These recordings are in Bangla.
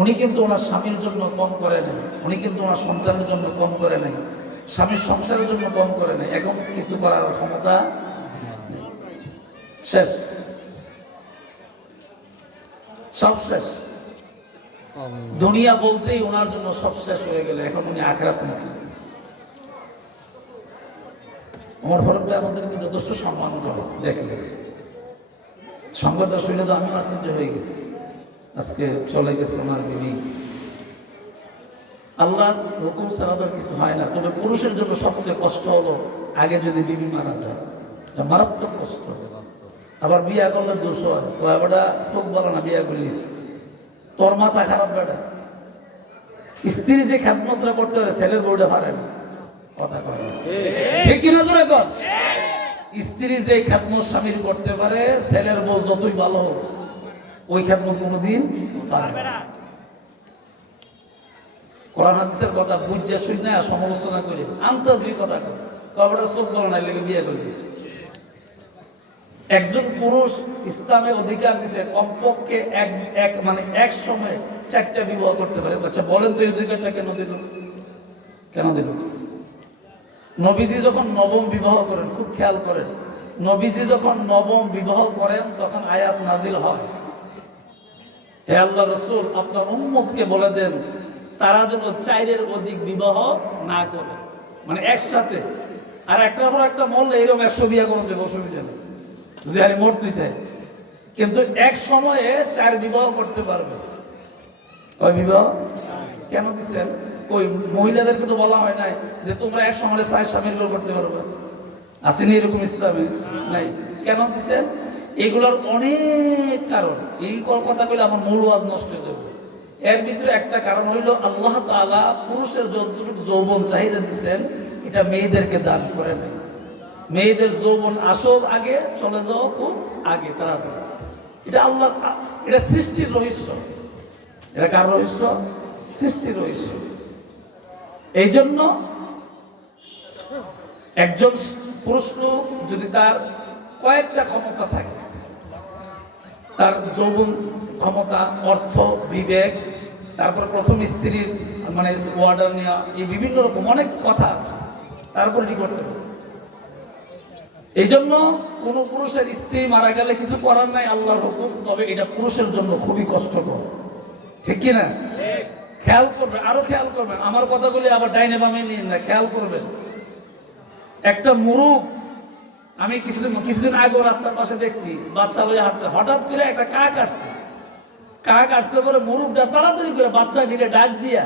উনি কিন্তু ওনার স্বামীর জন্য কম করে নাই, উনি কিন্তু ওনার সন্তানের জন্য কম করে নাই, স্বামীর সংসারের জন্য কম করে নাই। এখন কিছু করার ক্ষমতা শেষ, সব শেষ। দুনিয়া বলতেই ওনার জন্য সব শেষ হয়ে গেলে এখন উনি আখিরাতমুখী। ওমর ফারুক ভাই আমাদেরকে যথেষ্ট সম্মান করে, দেখলে সংবাদটা শুনে তো আমিও আশ্চর্য হয়ে গেছি। আজকে চলে গেছে ওনার বিবি। আল্লাহর হুকুম ছাড়া তো কিছু হয় না। তবে পুরুষের জন্য সবচেয়ে কষ্ট হলো আগে যদি বিবি মারা যায়, এটা মারাত্মক কষ্ট। আবার বিয়া করলে দোষ হয়, তো এবারটা চোখ বলে না বিয়া করলিস, তোর মাথা খারাপ বেটা। স্ত্রী যে খ্যাতমতরা করতে পারে ছেলের বউটা পারে না, কথা কয় ঠিক কিনা জোরে কর। স্ত্রী যে খ্যাতমত স্বামীর করতে পারে ছেলের বউ যতই ভালো হোক ওই খ্যাতমত কোনোদিন পারে না। কোরআন হাদিসের কথা বুঝে শুনে সমালোচনা করে আন্তাজি কথা কবরের চোখ বলো না লেগে বিয়ে করে দিয়েছে। একজন পুরুষ ইসলামে অধিকার দিছে কমপক্ষে এক সময় 4টা বিবাহ করতে পারে। আচ্ছা বলেন তো এই অধিকারটা কেন দিল? কেন দিল? নবীজি যখন নবম বিবাহ করেন, খুব খেয়াল করেন, নবীজি যখন নবম বিবাহ করেন তখন আয়াত নাজিল হয়, হে আল্লাহ রাসূল আপনার উম্মতকে বলে দেন তারা যেন 4-এর অধিক বিবাহ না করে, মানে একসাথে। আর একটা পর একটা মরলে এরকম 100 বিয়ে করতে দেবে, অসুবিধা নেই যদি আর মরতেই থাকে। কিন্তু এক সময়ে 4 বিবাহ করতে পারবে। কয় বিবাহ? কেন দিচ্ছেন? ওই মহিলাদেরকে তো বলা হয় নাই যে তোমরা এক সময় 4 স্বামীর বিবাহ করতে পারবে, আসেনি এরকম ইসলামে নাই। কেন দিচ্ছেন? এগুলোর অনেক কারণ। এই কথা বলে আমার মূল ওয়াজ নষ্ট হয়ে যাবে। এর ভিতরে একটা কারণ হইল আল্লাহ তাআলা পুরুষের যতটুকু যৌবন চাহিদা দিচ্ছেন এটা মেয়েদেরকে দান করে নাই। মেয়েদের যৌবন আসর আগে, চলে যাওয়া খুব আগে, তাড়াতাড়ি। এটা আল্লাহ, এটা সৃষ্টির রহস্য। এটা কার রহস্য? সৃষ্টির রহস্য। এই জন্য একজন পুরুষ লোক যদি তার কয়েকটা ক্ষমতা থাকে, তার যৌবন ক্ষমতা, অর্থ, বিবেক, তারপর প্রথম স্ত্রীর মানে অর্ডার নেওয়া, এই বিভিন্ন রকম অনেক কথা আছে, তারপর কি করতে হবে। এই জন্য কোন পুরুষের স্ত্রী মারা গেলে কিছু করার নাই, আল্লাহর হুকুম। তবে এটা পুরুষের জন্য খুবই কষ্টকর, ঠিক কিনা? খেয়াল করবেন, আরো খেয়াল করবেন, আমার কথাগুলি আবার ডাইনে বামে নিন না, খেয়াল করবেন। একটা মুরুখ আমি কিছুদিন আগে রাস্তার পাশে দেখছি, বাচ্চা লইয়া হাঁটতে, হঠাৎ করে একটা কাক আসছে। কাক আসছে পরে মুরুখটা তাড়াতাড়ি করে বাচ্চাটিকে ডাক দিয়া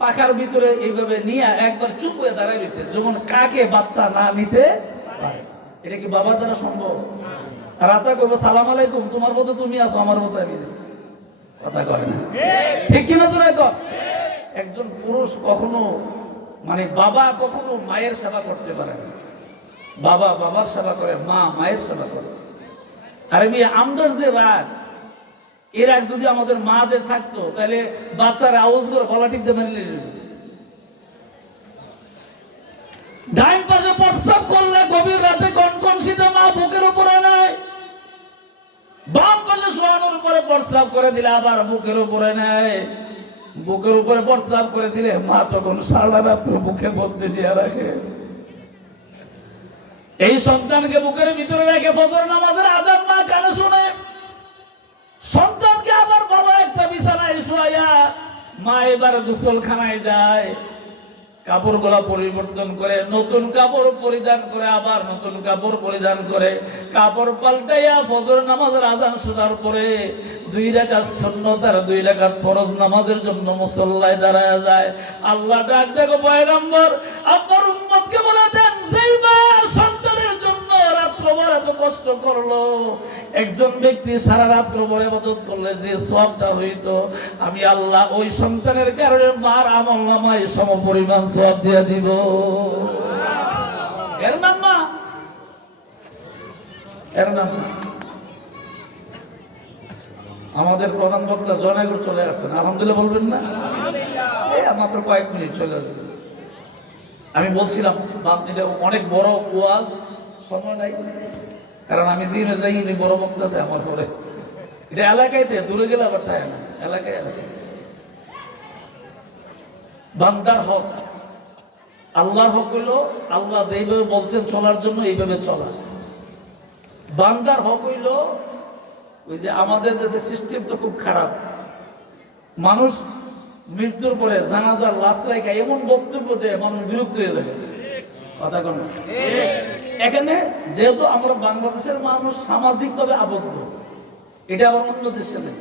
পাখার ভিতরে এইভাবে নিয়ে একবার চুপ হয়ে দাঁড়ায় রয়েছে, যেমন কাকে বাচ্চা না নিতে পারে। এটা কি বাবা দ্বারা সম্ভব? রাতা করবো সালাম আলাইকুম, তোমার মতো তুমি আছো, আমার মতো আমি, কথা কয় না, ঠিক কিনা জোরে কর। একজন পুরুষ কখনো মানে বাবা কখনো মায়ের সেবা করতে পারে না। বাবা বাবার সেবা করে, মা মায়ের সেবা করে। আর আমরার যে রাগ, এর রাগ যদি আমাদের মাদের থাকতো তাহলে বাচ্চারা আওয়াজ করে গলা টিপতে মেনে নিল। ডাইন পাশে প্রস্রাব করলে গভীর রাতে কনকন শীতে মা বুকের উপরে নেয়, বাম পাশে শোয়ানোর উপরে প্রস্রাব করে দিলে আবার বুকের উপরে নেয়। বুকের উপরে প্রস্রাব করে দিলে মা তখন সারা রাত্র বুকের মধ্যে নিয়ে রাখে। এই সন্তানকে বুকের ভিতরে রেখে ফজর নামাজের আজান মা কানে শুনে, সন্তানকে আবার বড় একটা বিছানায় শোয়া মা এবার গোসলখানায় যায়, কাপড়গুলা পরিবর্তন করে নতুন কাপড় পরিধান করে, আবার নতুন কাপড় পরিধান করে, কাপড় পাল্টাইয়া ফজর নামাজের আজান শোনার পরে 2 রাকাত সুন্নাত আর 2 রাকাত ফরজ নামাজের জন্য মুসল্লায় দাঁড়ায় যায়। আল্লাহ ডাক দেখো পয়গম্বর আপনার উম্মতকে বলে দেন, যেই মা সন্তানের জন্য রাত্রভর এত কষ্ট করলো, একজন ব্যক্তি সারা রাত্রভর ইবাদত করলে যে সওয়াবটা হইতো, আমি আল্লাহ ওই সন্তানের কারণে মার আমলনামায় সমপরিমাণ সওয়াব দিয়ে দিব। এর নাম মা, এর নাম। আমাদের প্রধান বক্তা জয়নগর চলে আসছেন, আলহামদুলিল্লাহ বলবেন না? মাত্র কয়েক মিনিট চলে আসবে। আমি বলছিলাম এটা অনেক বড় ওয়াজ, সময় নাই, কারণ আমি জিমে যাই, বড় বক্তাতে আমার পরে এটা এলাকাইতে, দূরে গেলে আবার থাকে না, এলাকায় এলাকায়। বান্দার হক। আল্লাহর হক হইলো আল্লাহ যেইভাবে বলছেন চলার জন্য এইভাবে চলা। বান্দার হক হইলো ওই যে আমাদের দেশে সিস্টেম তো খুব খারাপ, মানুষ মৃত্যুর পরে জানাজার লাশ রাখা এমন বক্তব্য দেয় মানুষ বিরক্ত হয়ে যাবে। কথা কোন এখানে যেহেতু আমরা বাংলাদেশের মানুষ সামাজিকভাবে আবদ্ধ, এটা আবার অন্য দেশে নেই।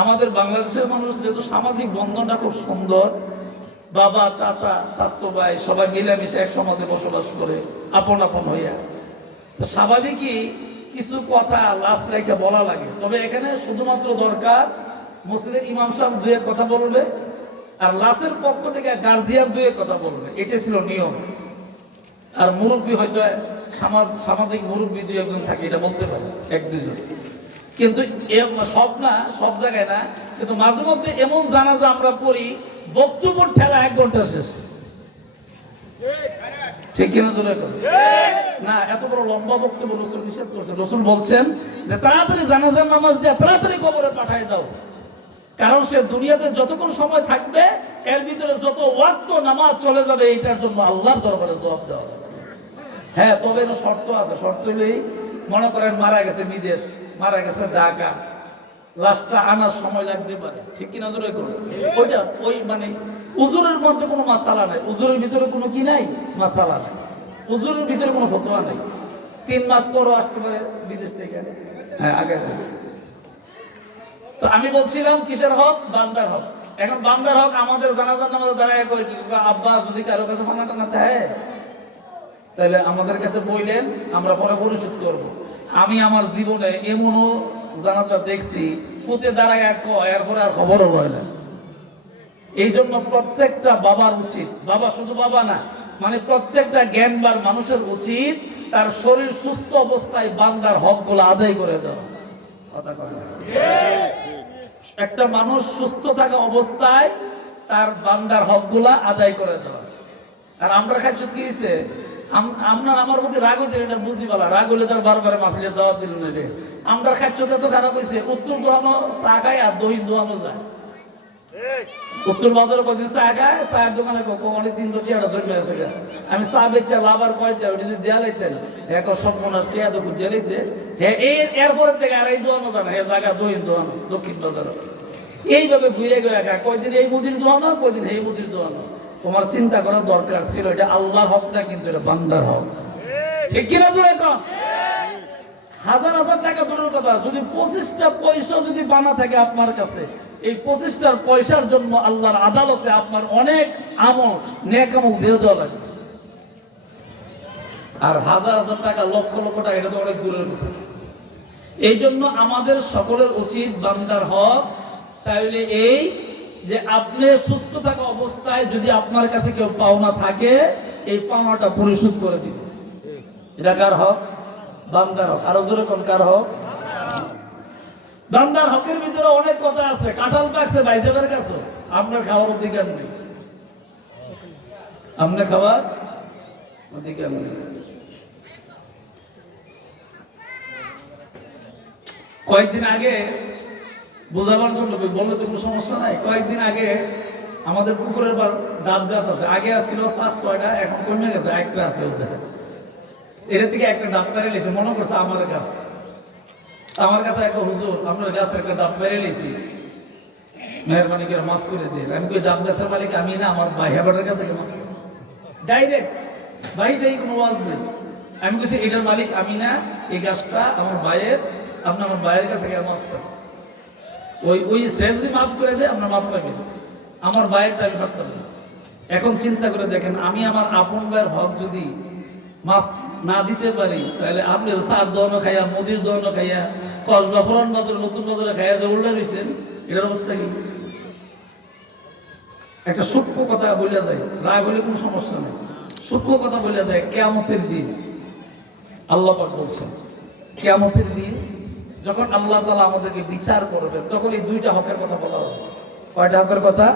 আমাদের বাংলাদেশের মানুষ যেহেতু সামাজিক বন্ধনটা খুব সুন্দর, বাবা চাচা স্বাস্থ্য ভাই সবাই মিলেমিশে এক সমাজে বসবাস করে আপন আপন হইয়া, তো স্বাভাবিকই কিছু কথা লাশ রেখে বলা লাগে। তবে এখানে শুধুমাত্র দরকার মসজিদের ইমাম সাহেব দুই এক কথা বলবে আর লাশের পক্ষ থেকে গার্জিয়ান দুই এক কথা বলবে, এটাই ছিল নিয়ম। আর মুরব্বী হয়তো সামাজিক মুরব্বী দুই একজন থাকে, এটা বলতে পারে এক দুইজন, কিন্তু সব না, সব জায়গায় না। কিন্তু মাঝে মধ্যে এমন জানাজা আমরা পড়ি বক্তব্য ঠেলা 1 ঘন্টা শেষ, ঠিক কিনা চলে না? এত বড় লম্বা বক্তব্য রসুল নিষেধ করছে। রসুল বলছেন যে তাড়াতাড়ি জানাজার নামাজ দিয়ে তাড়াতাড়ি কবরে পাঠায় দাও, কারণ সে দুনিয়াতে যতক্ষণ সময় থাকবে এর ভিতরে যত ওয়াক্ত নামাজ চলে যাবে এটার জন্য আল্লাহর দরবারে জবাব দেওয়া হবে। হ্যাঁ, তবে এর শর্ত আছে। শর্ত হলেই মনে করেন মারা গেছে বিদেশ, মারা গেছে ঢাকা, লাশটা আনার সময় লাগতে পারে, ঠিক কিনা জোরে করুন। ওইটা ওই মানে উজুরের মধ্যে কোনো মাসালা নাই, উজুরের ভিতরে কোনো কি নাই, মাসালা নাই, উজুরের ভিতরে কোনো ফতোয়া নাই। 3 মাস পরও আসতে পারে বিদেশ থেকে। হ্যাঁ, আগে তো আমি বলছিলাম কিসের হক? বান্দার হক। এখন বান্দার হক আমাদের জানাজার নামাজে দাঁড়ায় কই কি আব্বা যদি কারো কাছে ভাঙা টানা দেয় তাহলে আমাদের কাছে বইলেন, আমরা পরে পরিশোধ করব। আমি আমার জীবনে এমনও জানাজা দেখছি পুঁতে দাঁড়ায় এরপরে আর খবরও হয় না। এই জন্য প্রত্যেকটা বাবার উচিত, বাবা শুধু বাবা না, মানে প্রত্যেকটা জ্ঞানবার মানুষের উচিত তার শরীর সুস্থ অবস্থায় বান্দার হকগুলো আদায় করে দেওয়া। কথা কয় না? একটা মানুষ সুস্থ থাকা অবস্থায় তার বান্দার হকগুলা আদায় করে দেওয়া। আর আমরা খাচ্ছি কি হয়েছে, আপনার আমার প্রতি রাগ হইতে এটা বুঝি বলা, রাগ হলে তার বারবার মাহফিলের দাওয়াত দিল না রে। আমরা খাচ্ছতে তো খারাপ হয়েছে, উত্তর দোয়ানো চা খায় আর দহিন দোয়ানো যায়। উত্তর বাজারে কদিন চা খায়, চায়ের দোকানে অনেক দিন তো টিয়াটা জন্মে আছে। আমি চা বেচে লাভ আর কয়টা ওইটা যদি দেয়া লাইতেন এক সর্বনাশ টিয়া তো খুঁজে লাইছে। হ্যাঁ, এরপরের থেকে আর এই দোয়ানো জানা, হ্যাঁ জায়গা দহিন দোয়ানো দক্ষিণ বাজারে এইভাবে ঘুরে ঘুরে খায়। কয়দিন এই মুদির দোয়ানো, কয়দিন এই মুদির দোয়ানো। তোমার চিন্তা করার দরকার ছিল এটা আল্লাহর হক না, কিন্তু এটা বান্দার হক, ঠিক কিনা জোরে কম? হাজার হাজার টাকা দূরের কথা, যদি 25টা পয়সা যদি বানা থাকে আপনার কাছে, এই 25টার পয়সার জন্য আল্লাহর আদালতে আপনার অনেক আমল নেক আমল দিয়ে দেওয়া লাগবে। আর হাজার হাজার টাকা, লক্ষ লক্ষ টাকা, এটা তো অনেক দূরের কথা। এই জন্য আমাদের সকলের উচিত বান্দার হক তাহলে এই যে আপনি সুস্থ থাকা অবস্থায় যদি আপনার কাছে কেউ পাওনা থাকে এই পাওনাটা পরিশোধ করে দিবে। এটা কার হক? বান্দার হক। আরো জোরে কোন কার হক? বান্দার হকের ভিতরে অনেক কথা আছে। কাঁঠাল পাকছে ভাইজানের কাছে, আপনার খাওয়ার অধিকার নেই, আপনার খাওয়ার অধিকার নেই। কয়েকদিন আগে বোঝাবার জন্য বললে তো কোনো সমস্যা নাই। কয়েকদিন আগে আমাদের পুকুরের পর ডাব গাছ আছে, আগে আসছিল 5-6টা, এখন কমে গেছে, একটা আছে। এটা থেকে একটা ডাব পেরে লেছে, মনে করছে আমার গাছ। আমার কাছে একটা হুজুর আপনার গাছের একটা ডাব পেরে লেছি, মেহরবানি করে মাফ করে দিন। আমি কই ডাব গাছের মালিক আমি না, আমার ভাই হেবারের কাছে মাফ ডাইরেক্ট, ভাইটাই কোনো ওয়াজ নেই। আমি কইছি এটার মালিক আমি না, এই গাছটা আমার ভাইয়ের, আপনি আমার ভাইয়ের কাছে গিয়ে মাফ চান। ওই সে যদি মাফ করে দেয় আপনার মাফ পাবেন, আমার ভাইয়েরটা আমি পারতাম না। এখন চিন্তা করে দেখেন, আমি আমার আপন ভাইয়ের হক যদি মাফ না দিতে পারি তাহলে আপনি সার দোয়ানো খাইয়া, মুদির দোয়ানো খাইয়া, কসবা পুরান বাজার নতুন বাজারে খাইয়া যে উল্টা রয়েছেন, এটার অবস্থা কি? একটা সূক্ষ্ম কথা বলে যায়, রাগ হলে কোনো সমস্যা নেই, সূক্ষ্ম কথা বলে যায়। কিয়ামতের দিন আল্লাহ পাক বলছেন, কিয়ামতের দিন যখন আল্লাহ তাআলা আমাদেরকে বিচার করবেন তখন এই 2টা হকের কথা বলা হবে। কয়টা হকের কথা?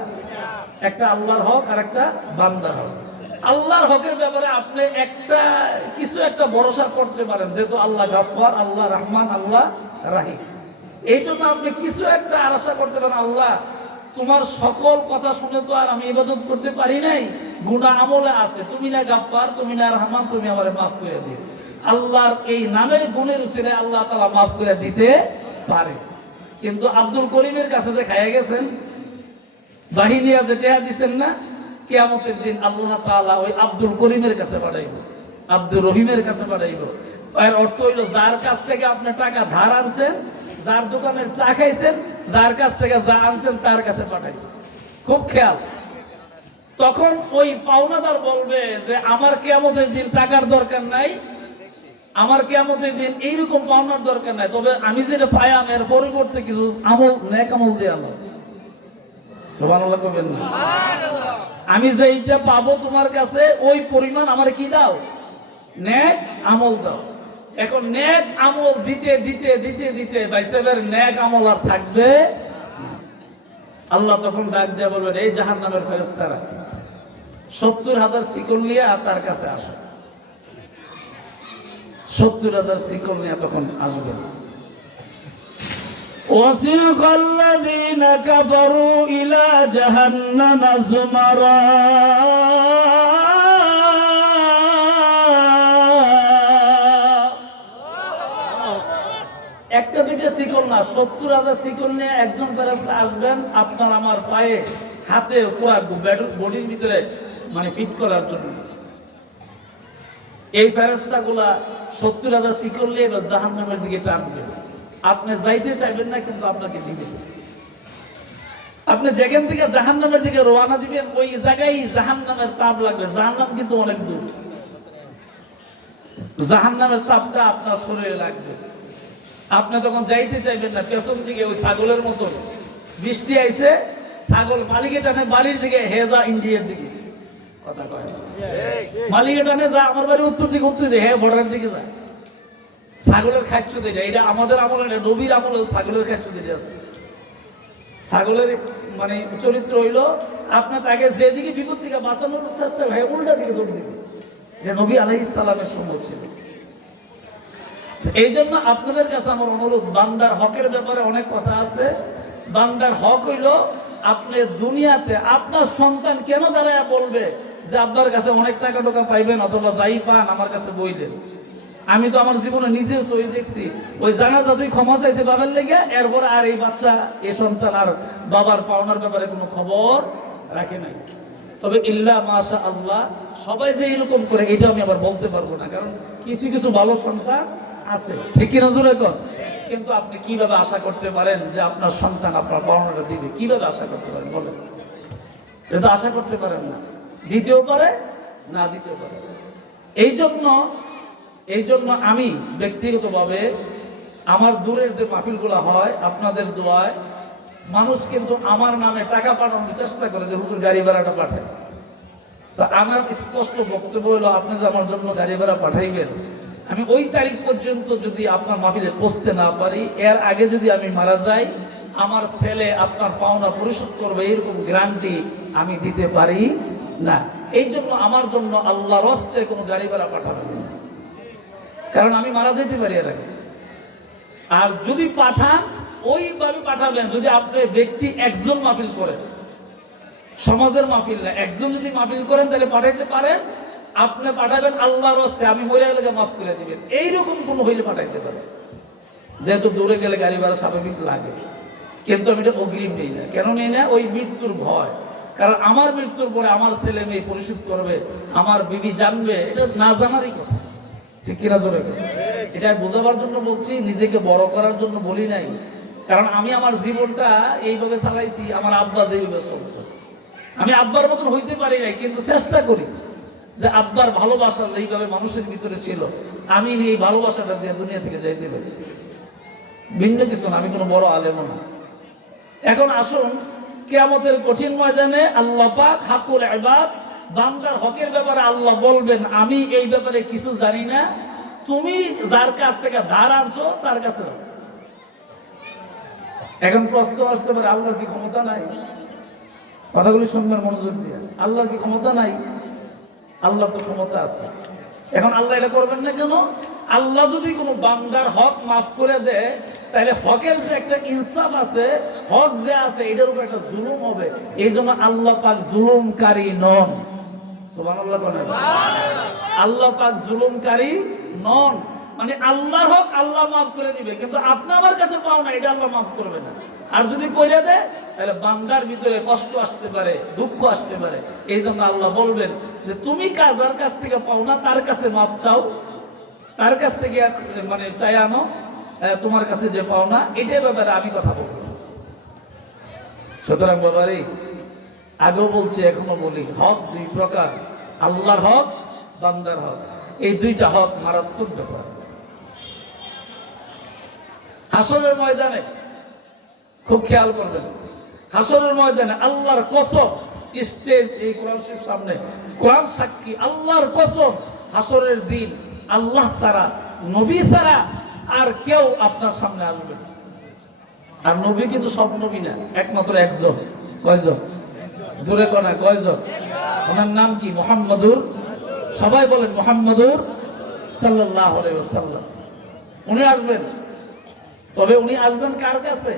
একটা আল্লাহর হক আর একটা বান্দার হক। আল্লাহর হকের ব্যাপারে আপনি কিছু একটা ভরসা করতে পারেন, যেহেতু আল্লাহ গাফফার, আল্লাহ রহমান, আল্লাহ রাহিম। এই জন্য আপনি কিছু একটা আশা করতে পারেন, আল্লাহ তোমার সকল কথা শুনে তো আর আমি ইবাদত করতে পারি নাই, গুনাহ আমলে আছে, তুমি না গাফফার, তুমি না রহমান, তুমি আমারে মাফ করে দিও। আল্লাহর এই নামের গুণের উসিলায় আল্লাহ তাআলা মাফ করে দিতে পারে। কিন্তু আব্দুল করিমের কাছে যে খাইয়া গেছেন, বাহিনীরা যে টেহা দিচ্ছেন না, কিয়ামতের দিন আল্লাহ তাআলা ওই আব্দুল করিমের কাছে পাঠাইব, আব্দুর রহিমের কাছে পাঠাইব। এর অর্থ হইল যার কাছ থেকে আপনি টাকা ধার আনছেন, যার দোকানের চা খাইছেন, যার কাছ থেকে যা আনছেন তার কাছে পাঠাইব। খুব খেয়াল। তখন ওই পাওনাদার বলবে যে আমার কিয়ামতের দিন টাকার দরকার নাই, আমার কিয়ামতের দিন এইরকম পাওনার দরকার নাই, তবে আমি যেটা পাইলাম এর পরিবর্তে কিছু আমল, নেক আমল দিয়ে আমার। সুবহানাল্লাহ কইবেন না? আমি যেইটা পাবো তোমার কাছে ওই পরিমাণ আমার কি দাও, নেক আমল দাও। এখন নেক আমল দিতে দিতে দিতে দিতে ভাইসাবের নেক আমল আর থাকবে। আল্লাহ তখন ডাক দিয়ে বলবেন, এই জাহান্নামের ফেরেশতারা 70,000 শিকল নিয়ে তার কাছে আসে। 70,000 শিকল নিয়ে তখন আসবেন। وسيق الذين كفروا إلى جهنم زمرا একটা দুইটা শিকল না, 70,000 শিকল নিয়ে একজন ফেরেশতা আসবেন আপনার আমার পায়ে, হাতে, পুরা বডির ভিতরে মানে ফিট করার জন্য। এই ফেরেশতাগুলা 70,000 শিকল নিয়ে জাহান্নামের দিকে টানবে। আপনি যাইতে চাইবেন না, কিন্তু আপনাকে দিবে। আপনি যেখান থেকে জাহান্নামের দিকে রওনা দিবেন ওই জায়গায় জাহান্নামের তাপ লাগবে। জাহান্নাম কিন্তু অনেক দূর, জাহান্নামের তাপটা আপনার শরীরে লাগবে। আপনি তখন যাইতে চাইবেন না, পেছন দিকে ওই ছাগলের মতো বৃষ্টি আইছে, ছাগল মালিকে টানে বাড়ির দিকে, হেজা ইন্ডিয়ার দিকে, কথা কয় না, মালিকে টানে যা আমার বাড়ি উত্তর দিকে, উত্তর দিকে, হ্যাঁ বর্ডার দিকে যায়। ছাগলের খাদ্য দিলে, এটা আমাদের আমলে না, নবীর আমলে ছাগলের খাদ্য দিলে আছে। ছাগলের মানে চরিত্র হইল আপনি তাকে যেদিকে বিপদ থেকে বাঁচানোর চেষ্টা হয় উল্টা দিকে দৌড় দিবে। এটা নবী আলাইহিস সালামের সময় ছিল। এই জন্য আপনাদের কাছে আমার অনুরোধ, বান্দার হকের ব্যাপারে অনেক কথা আছে। বান্দার হক হইল আপনি দুনিয়াতে আপনার সন্তান কেন দাঁড়ায় বলবে যে আপনার কাছে অনেক টাকা টাকা পাইবেন, অথবা যাই পান আমার কাছে বই দেন। আমি তো আমার জীবনে নিজের সহি দেখছি, ওই জানাজা তুই ক্ষমা চাইছে বাবার লেগে, এরপর আর এই বাচ্চা, এই সন্তান আর বাবার পাওনার ব্যাপারে কোনো খবর রাখে নাই। তবে ইল্লা মাশা আল্লাহ, সবাই যে এরকম করে এটা আমি আবার বলতে পারবো না, কারণ কিছু কিছু ভালো সন্তান আছে, ঠিক কি নজর এখন। কিন্তু আপনি কিভাবে আশা করতে পারেন যে আপনার সন্তান আপনার পাওনাটা দিবে? কিভাবে আশা করতে পারেন বলেন? এটা তো আশা করতে পারেন না, দিতেও পারে না দিতেও পারে। এই জন্য আমি ব্যক্তিগতভাবে আমার দূরের যে মাহফিলগুলো হয়, আপনাদের দোয়ায় মানুষ কিন্তু আমার নামে টাকা পাঠানোর চেষ্টা করে যে হুজুর গাড়ি ভাড়াটা পাঠায়। তো আমার স্পষ্ট বক্তব্য হলো, আপনি যে আমার জন্য গাড়ি ভাড়া পাঠাইবেন, আমি ওই তারিখ পর্যন্ত যদি আপনার মাহফিলে পৌঁছতে না পারি, এর আগে যদি আমি মারা যাই, আমার ছেলে আপনার পাওনা পরিশোধ করবে এরকম গ্যারান্টি আমি দিতে পারি না। এই জন্য আমার জন্য আল্লাহর হস্তে কোনো গাড়ি ভাড়া পাঠাবেন না, কারণ আমি মারা যেতে পারি এর আগে। আর যদি পাঠান ওইভাবে পাঠাবেন যদি আপনি ব্যক্তি একজন মাহফিল করেন, সমাজের মাহফিল না, একজন যদি মাহফিল করেন তাহলে পাঠাইতে পারেন। আপনি পাঠাবেন আল্লাহর হস্তে, আমি মরে গেলে মাফ করে দিবেন, এইরকম কোন হইলে পাঠাইতে পারে। যেহেতু দূরে গেলে গাড়ি ভাড়া স্বাভাবিক লাগে, কিন্তু আমি এটা অগ্রিম নেই না। কেন নেই না? ওই মৃত্যুর ভয়। কারণ আমার মৃত্যুর পরে আমার ছেলে মেয়ে পরিশোধ করবে, আমার বিবি জানবে, এটা না জানারই কথা, ঠিক কিনা জোরে? এটা বোঝাবার জন্য বলছি, নিজেকে বড় করার জন্য বলি নাই। কারণ আমি আমার জীবনটা এইভাবে চালাইছি, আমার আব্বা যেভাবে চলতো, আমি আব্বার মতন হইতে পারি নাই, কিন্তু চেষ্টা করি যে আব্বার ভালোবাসা যেইভাবে মানুষের ভিতরে ছিল, আমি এই ভালোবাসাটা দিয়ে দুনিয়া থেকে যাইতে পারি। ভিন্ন কিছু না, আমি কোনো বড় আলেম না। এখন আসুন, কিয়ামতের কঠিন ময়দানে আল্লাহ পাক হাকুল ইবাদ, বান্দার হকের ব্যাপারে আল্লাহ বলবেন, আমি এই ব্যাপারে কিছু জানি না, তুমি যার কাছ থেকে ধার আনছো তার কাছে যাও। এখন প্রশ্ন আসতে পারে, আল্লাহর কি ক্ষমতা নাই? কথাগুলি শুনবেন মনোযোগ দিয়ে। আল্লাহর কি ক্ষমতা নাই? আল্লাহর তো ক্ষমতা আছে। এখন আল্লাহ এটা করবেন না কেন? আল্লাহ যদি কোনো বান্দার হক মাফ করে দেয়, তাহলে হকের যে একটা ইনসাফ আছে, হক যে আছে, এটার উপর একটা জুলুম হবে। এই জন্য আল্লাহ পাক জুলুমকারী নন। সুবহানাল্লাহ বলেন। আল্লাহ পাক জুলুমকারী নন, মানে আল্লাহর হক আল্লাহ মাফ করে দিবে, কিন্তু আপনি আমার কাছে পাও না, এটা আল্লাহ মাফ করবে না। আর যদি করে দেয়, তাহলে বান্দার ভিতরে কষ্ট আসতে পারে, দুঃখ আসতে পারে। এই জন্য আল্লাহ বলবেন যে তুমি যার কাছ থেকে পাও না তার কাছে মাফ চাও, তার কাছ থেকে মানে চাই আনো, তোমার কাছে যে পাও না, এটার ব্যাপারে আমি কথা বলবো। সুতরাং বাবারে, আগেও বলছি এখনো বলি, হক দুই প্রকার, আল্লাহর হক, বান্দার হক। এই দুইটা হক মারাত্মক ব্যাপার। হাসরের ময়দানে খুব খেয়াল করবেন, হাসরের ময়দানে আল্লাহর কসম, স্টেজ এই কোরআন শরীফ সামনে, কোরআন সাক্ষী, আল্লাহর কসম, হাসরের দিন আল্লাহ ছাড়া, নবী ছাড়া আর কেউ আপনার সামনে আসবে না। আর নবী কিন্তু সব নবী না, একমাত্র একজন। কয়জন? জোরে কনা, কয়জন? ওনার নাম কি? মুহাম্মাদুর, সবাই বলেন মুহাম্মাদুর সাল্লাল্লাহু আলাইহি ওয়াসাল্লাম। উনি আসবেন, তবে উনি আসবেন কার কাছে?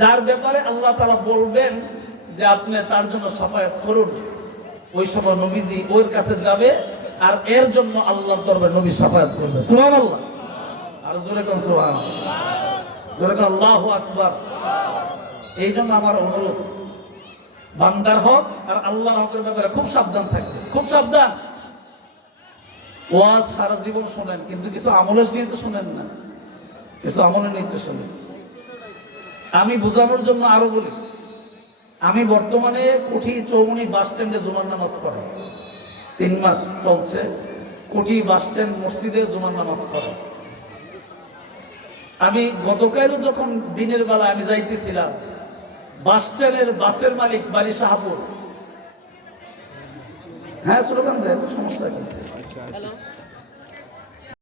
যার ব্যাপারে আল্লাহ তাআলা বলবেন যে আপনি তার জন্য শাফায়াত করুন, ওই সময় নবীজি ওর কাছে যাবে, আর এর জন্য আল্লাহর দরবারে নবী শাফায়াত করবে। সুবহানাল্লাহ। আর জোরে কোন সুবহানাল্লাহ, জোরে কোন আল্লাহু আকবার। এই জন্য আমার অনুরোধ, বান্দার হক আর আল্লাহর হকের ব্যাপারে খুব সাবধান থাকবে, খুব সাবধান। ওয়াজ সারা জীবন শোনেন, কিন্তু কিছু আমলের নিয়ে তো শোনেন না, কিছু আমলের নিয়ে তো শোনেন। আমি বোঝানোর জন্য আরো বলি, আমি বর্তমানে কুঠি চৌমনি বাস স্ট্যান্ডে জুমার নামাজ পড়াই, 3 মাস চলছে। কুঠি বাস স্ট্যান্ড মসজিদে জুমার নামাজ পড়াই। আমি গতকালও যখন দিনের বেলা আমি যাইতেছিলাম, বাস স্ট্যান্ডের বাসের মালিক বাড়ি শাহপুর, হ্যাঁ স্লোগান দেন, সমস্যা কি?